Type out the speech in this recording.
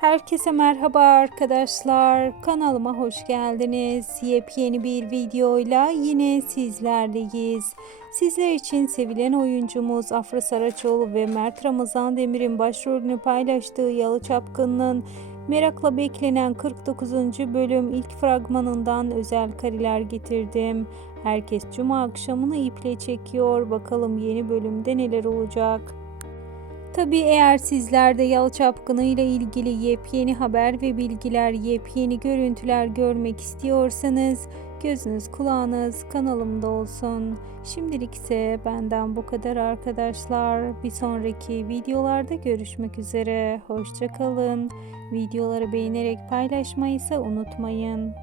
Herkese merhaba arkadaşlar. Kanalıma hoş geldiniz. Yepyeni bir videoyla yine sizlerleyiz. Sizler için sevilen oyuncumuz Afra Saraçoğlu ve Mert Ramazan Demir'in başrolünü paylaştığı Yalı Çapkın'ın merakla beklenen 49. bölüm ilk fragmanından özel kareler getirdim. Herkes cuma akşamını iple çekiyor. Bakalım yeni bölümde neler olacak. Tabii eğer sizler de Çapkını ile ilgili yepyeni haber ve bilgiler, yepyeni görüntüler görmek istiyorsanız gözünüz kulağınız kanalımda olsun. Şimdilik ise benden bu kadar arkadaşlar. Bir sonraki videolarda görüşmek üzere. Hoşçakalın. Videoları beğenerek paylaşmayı ise unutmayın.